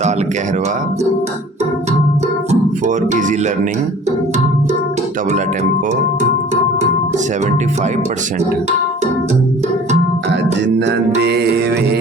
ताल Kaharwa for easy learning tabla tempo 75% अजन देवे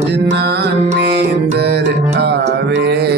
समझना नींदर आवे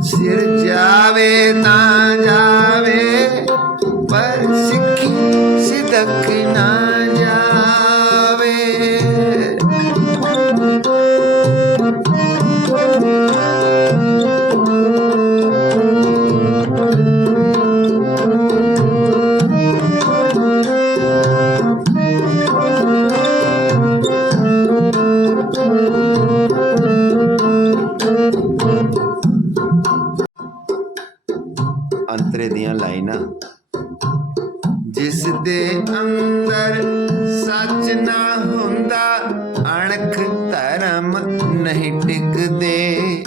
Cielo ਜਿਸ ਦੇ ਅੰਦਰ ਸੱਚ ਨਾ ਹੁੰਦਾ ਅਣਖ ਧਰਮ ਨਹੀਂ ਟਿਕਦੇ।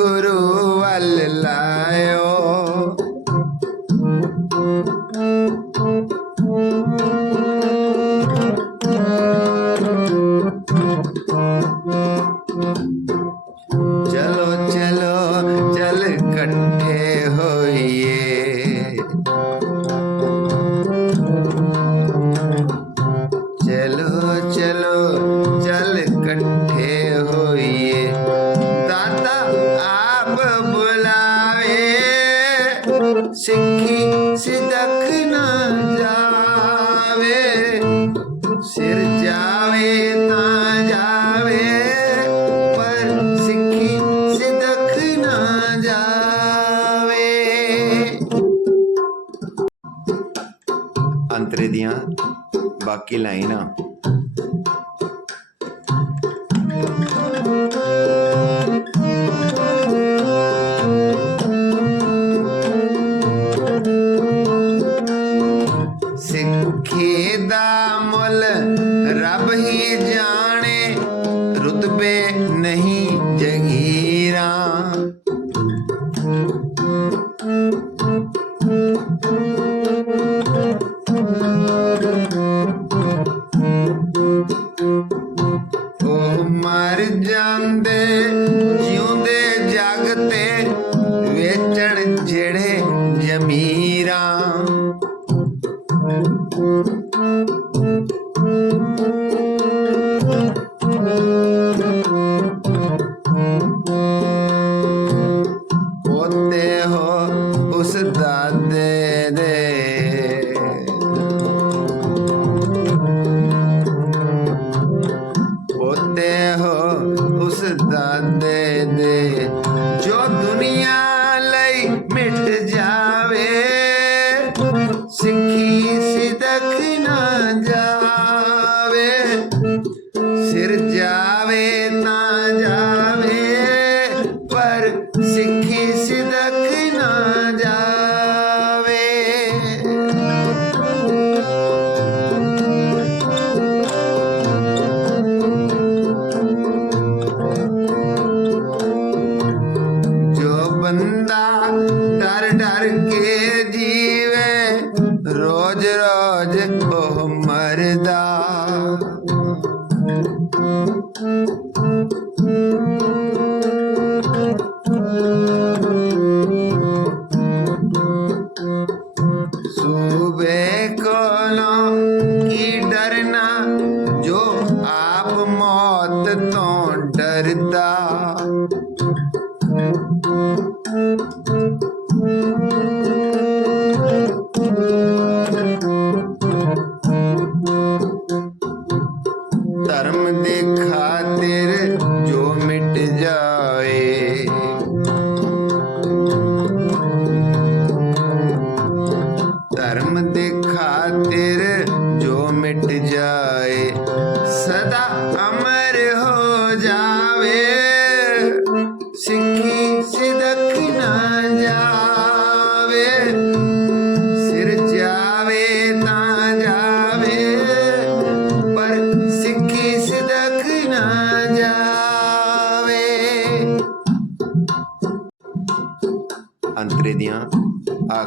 Guru लाइना। जाने रुतबे नहीं जगीरा। இது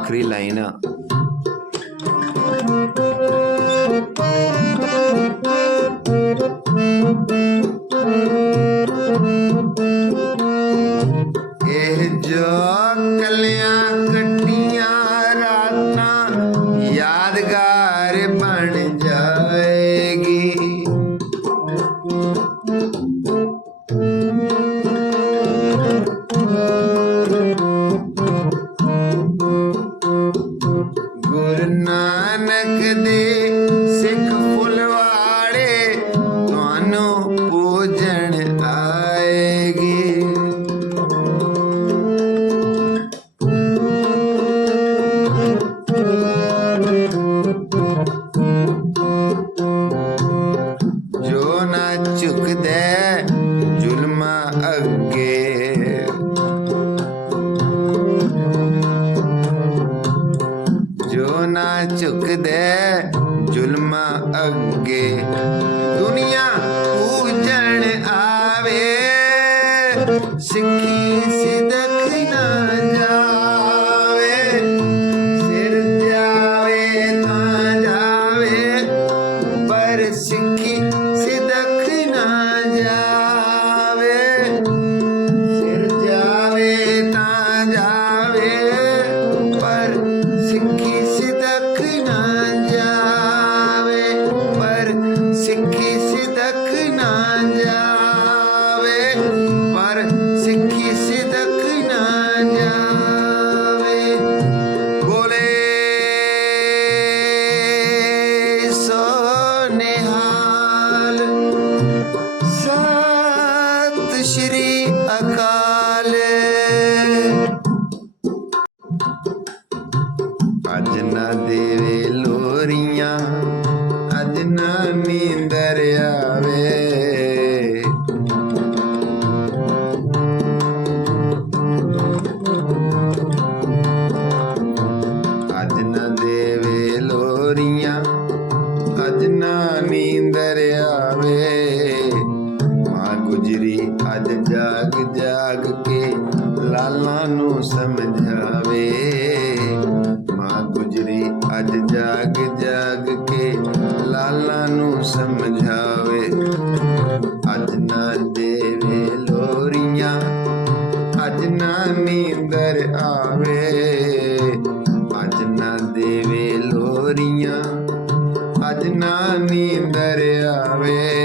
ਆਖਰੀ ਲਾਈਨ ਝੁਕਦੈ ਜ਼ੁਲਮਾਂ ਅੱਗੇ। ਦੁਨੀਆ ਪੂਜਣ ਆਵੇ ਸਿੱਖੀ ਸਿੱਧ রে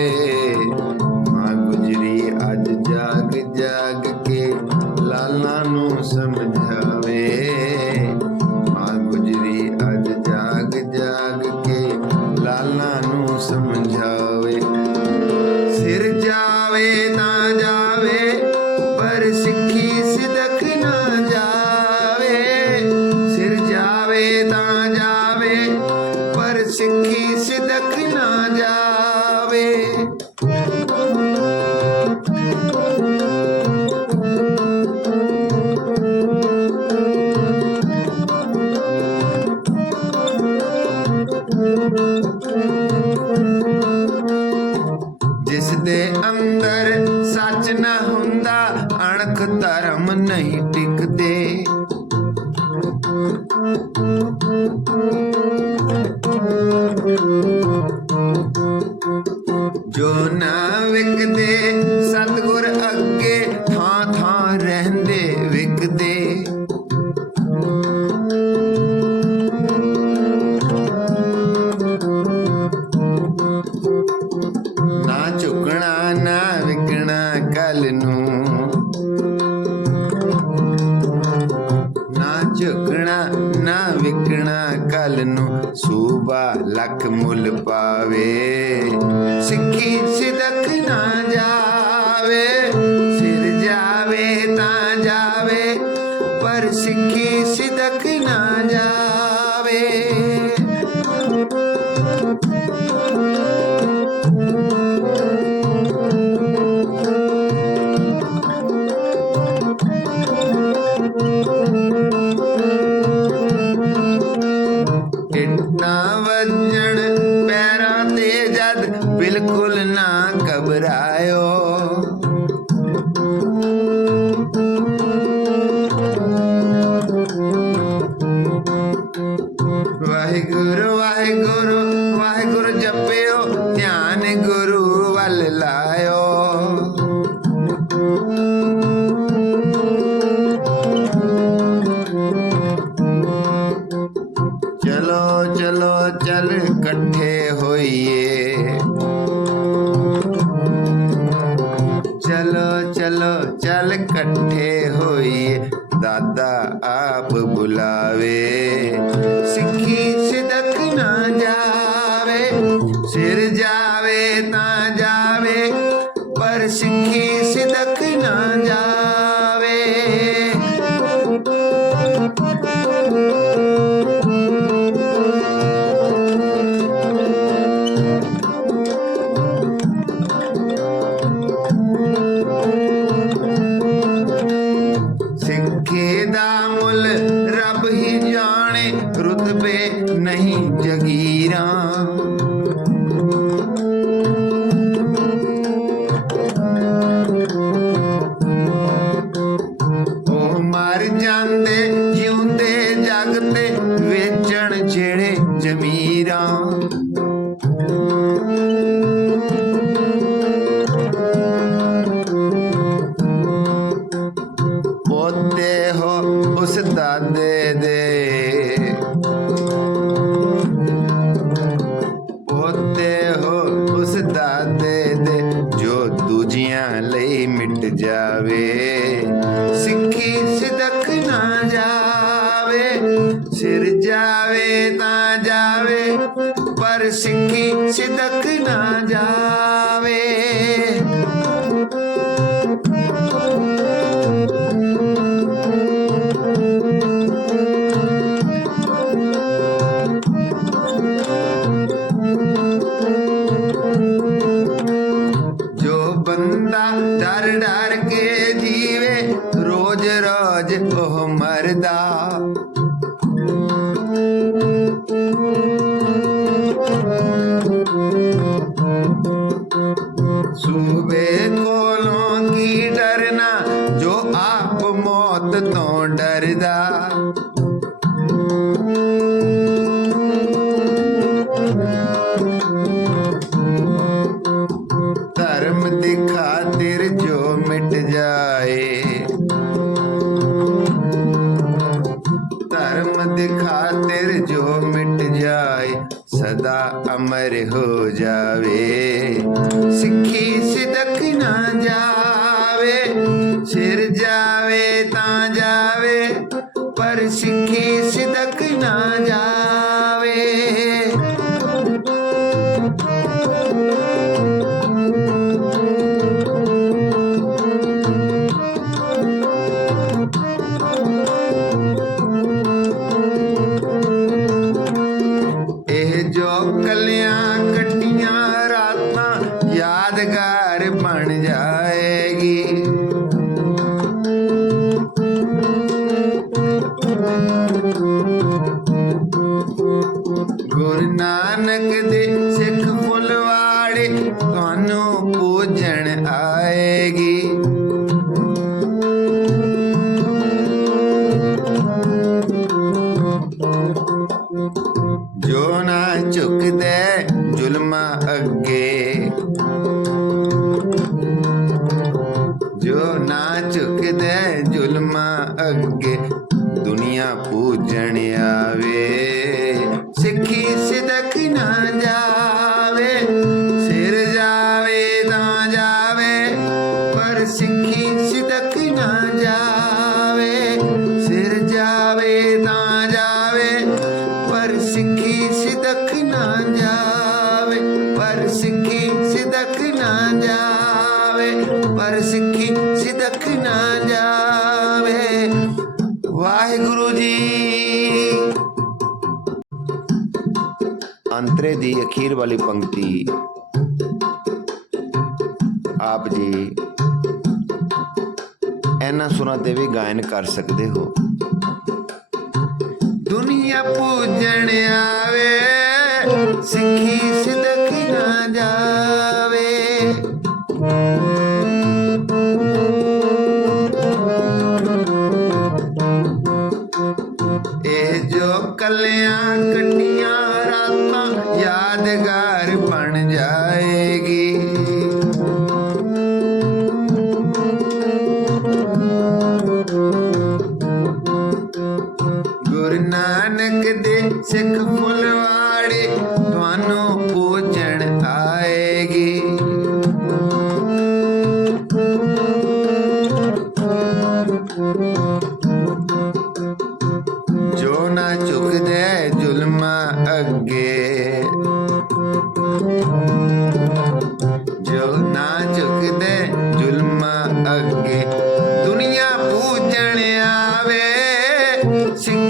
ਚਲੋ ਚਲੋ ਚੱਲ ਇਕੱਠੇ ਹੋਈਏ। ਚਲੋ ਚਲੋ ਚੱਲ ਇਕੱਠੇ ਹੋਈਏ। ਦਾਦਾ ਆਪ ਬੁਲਾਵੇ। ਦੇ ਦੇ। ਪੋਤੇ ਹੋ ਉਸ ਦਾਦੇ ਦੇ, ਜੋ ਦੂਜਿਆਂ ਲਈ ਮਿਟ ਜਾਵੇ। ਸਿੱਖੀ ਸਿਦਕ ਨਾ ਜਾਵੇ, ਸਿਰ ਜਾਵੇ ਤਾਂ ਜਾਵੇ, ਪਰ ਸਿੱਖੀ ਸਿਦਕ ਨਾ ਜਾਵੇ। ਖਾਤਰ ਜੋ ਮਿਟ ਜਾਏ ਸਦਾ ਅਮਰ ਹੋ ਜਾਵੇ। ਸਿੱਖੀ ਸਿਦਕ ਨਾ ਜਾ ਜੋ ਨਾ ਝੁਕਦੇ ਜ਼ੁਲਮਾਂ ਅੱਗੇ ਦੁਨੀਆ ਪੂਜਣ ਆਵੇ। ਤਾਂਤਰੇ ਦੀ ਅਖੀਰ ਵਾਲੀ ਪੰਕਤੀ ਆਪ ਜੀ ਇਹਨਾਂ ਸੁਰਾਂ ਤੇ ਵੀ ਗਾਇਨ ਕਰ ਸਕਦੇ ਹੋ। ਦੁਨੀਆ ਪੂਜਣ ਆਵੇ, ਸਿੱਖੀ சிங்க